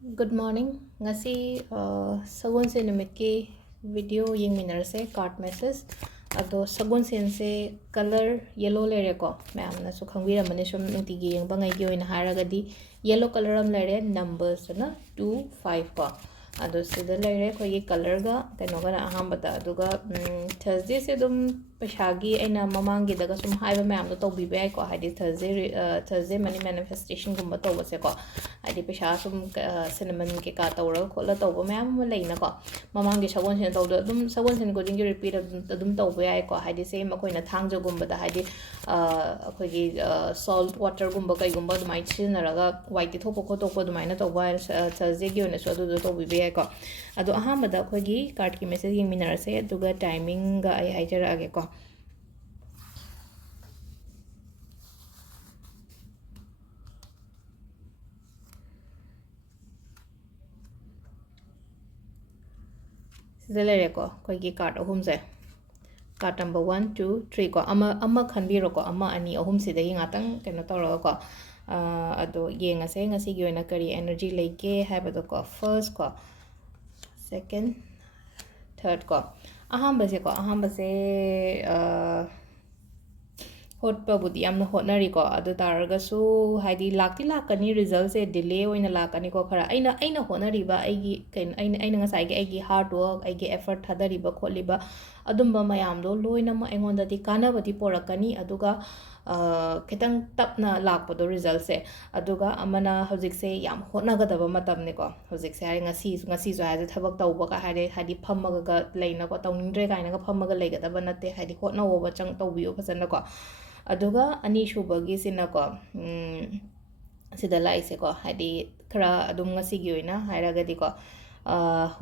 Good morning. Ngasi sagun se numit ki video yeng minarse card message. Ado sagun sen se color yellow lere ko. Ma'am na so khangwira mane shom nutigi yeng bangai gi oina haragadi yellow color am lere numbers na 2 5 ko. Ado sida lere ko ye color ga kaino ga aham bata aduga Thursday se dum pashagi aina mamangi daga sum haiba ma'am no tobi bai ko hadi Thursday money manifestation gumba to se ko hadi pesha sum cinnamon ke ka tawra khola tawba ma'am ma leina ko mamangi sagon sen tawdo dum sagon sen ko jingi repeat dum tawba ai ko hadi se ma koina thangjo gumba da hadi akhoi salt water gumba kai gumba dumai chinaraga white thopa ko to ko dumai na tawba Thursday gi ona so do tobi bai ko ado ahambada akhoi gi card ki message yeng minarase aduga timing ga ai haijara age ko sida lere ko akhoi gi card ahum se card number 1 2 3 ko ama khanbiro ko ama ani ahum sida hi ngatang keno tawra ko ado yengase ngasi gi ona kari energy leke haibado ko first ko second third ko ahamba se hotpabudi yamna hotnari ko adu taragasu haidi lakti lakani result se delay oina lakani ko khara aina honari ba aigi kain aina ngasai ge aigi hard work aigi effort thadari ba kholi ba adumba mayam do loina ma engonda di kana bati porakani aduga kitang tapna lakpado result se aduga amana hojik se yam hotna ga daba matam ne ko hojik se hari ngasi so haje thabak tawba ka hadi phammaga ga leina ko tawningre kaina ga phammaga leiga daba natte hadi hotna wo chang tawbiyo phasana ko aduga ani shubagi sina ko sida laise ko hadi khara adum ngasi gi oina hairagadi ko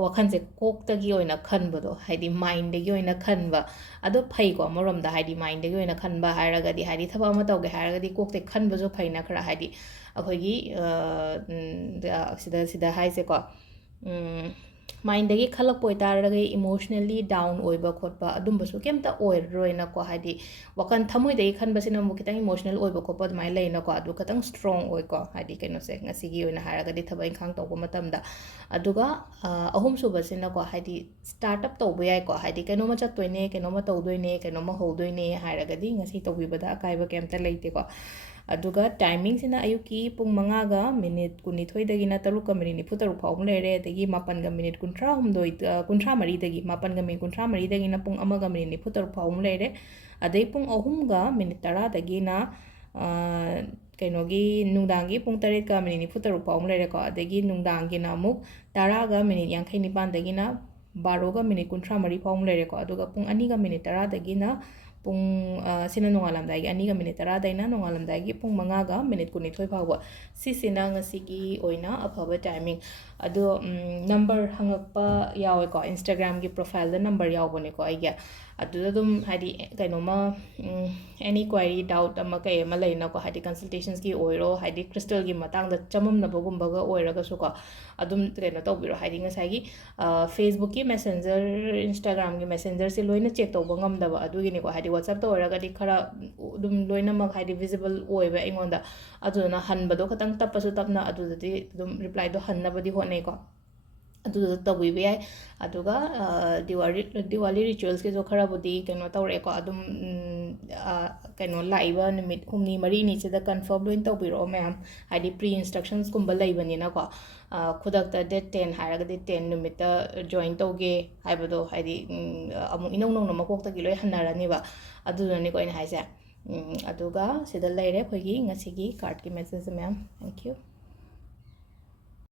wakhanse koktagi oina khanbado hadi mind gi oina khanba ado phai ko morom da hadi mind gi oina khanba hairagadi hadi thaba ma tawge hairagadi kokte khanba jo phaina khara hadi akhogi sida haise ko mind dagi khalak poi tarage emotionally down oiba khotba adum basu kemta oir roina ko hadi wakan thamoi dai khan basina mu kitang emotional oiba ko pod mai leina ko adu katang strong oi ko hadi kaino se ngasi gi oina haraga di thabai khang tawba matamda aduga ahum su basina ko hadi startup tawba yai ko hadi kaino ma chattoine kaino ma tawdoine kaino ma hodoine haraga di ngasi tawbi bada akaiba kemta leite ko aduga timing sina ayuki pung mangaga minute kunithoi dagi na taruka minute nifu taruk phawm lere dagi mapan ga minute kuntra humdoi kuntra mari dagi mapan ga minute kuntra mari dagi na pung amaga minute nifu taruk phawm lere adai pung ahum ga minute tara dagi na kainogi nungdangi pung taret ga minute nifu taruk phawm lere ko adagi nungdangi na amuk tara ga minute yankhai nipan dagi na baro ga minute kuntra mari phawm lere ko aduga pung ani ga minute tara dagi na pung sina nongalamdai ani ga minute tara daina nongalamdai gi pung manga ga minute kunithoi phawa si sina ngasi gi oina afaba timing ado number hangakpa yawe ko Instagram gi profile da number yawbone ko aiga adu dum hadi kainoma any query doubt ama kai ama leina ko hadi consultations gi oiro hadi crystal gi matang da chamam na bagum baga oiraga su ko adum kaino tawbiro hadi ngasai gi Facebook ki messenger Instagram gi messenger se loina check tawba ngamdaba adu gi ni ko hadi WhatsApp to oraga di khara dum loina mak hadi visible oiba engonda aduna hanbado khatang tapasu tapna adu di dum reply do hannabadi honai ko adu tawi be aduga diwali rituals ke jo khara budi kaino tawre ko adum kaino laiba nimit humni mari ni che da confirm loin tawbiro ma'am hadi pre instructions kumba laibani na ko khudakta date 10 haraga di 10 numita join tawge haibado hadi amu inong nong makok ta gi loi hanarani ba adu ni ko ina haise aduga sida laire khogi ngasigi card ki message ma'am thank you